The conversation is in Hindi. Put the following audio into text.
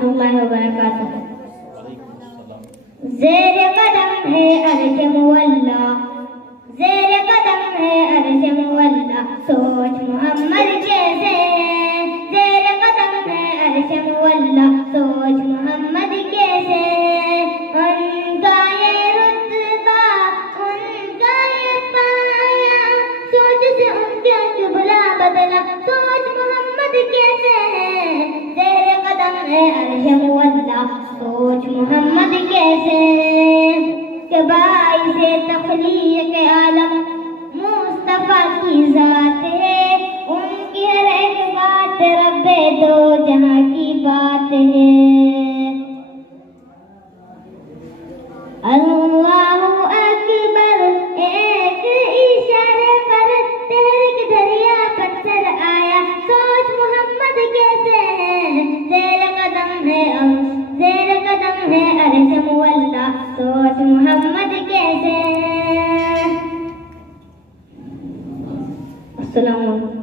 रहमतुल्लाहि व बरकातुहू। ज़ेर कदम है अर्श मुअल्ला, ज़ेर कदम है अर्श मुअल्ला, सोच मोहम्मद कैसे। ज़ेर कदम है अर्श मुअल्ला, सोच मोहम्मद कैसे। उनका ये रुतबा, उनका ये पाया, सोच से उनके किबला बदला, सोच मोहम्मद कैसे। ज़ेर कदम है अर्श मुअल्ला, सोच मोहम्मद कैसे। के बाइसे तख्लीक आलम मुस्तफा की जात है, उनकी हर एक बात रब्बे दो जहां की बात है। अल्लाहु अकबर, एक इशारे पर तहरीक दरिया पत्थर आया, सोच मोहम्मद कैसे है। ज़ेर कदम है अर्श मुअल्ला, सोच मोहम्मद कैसे। अस्सलाम वालेकुम।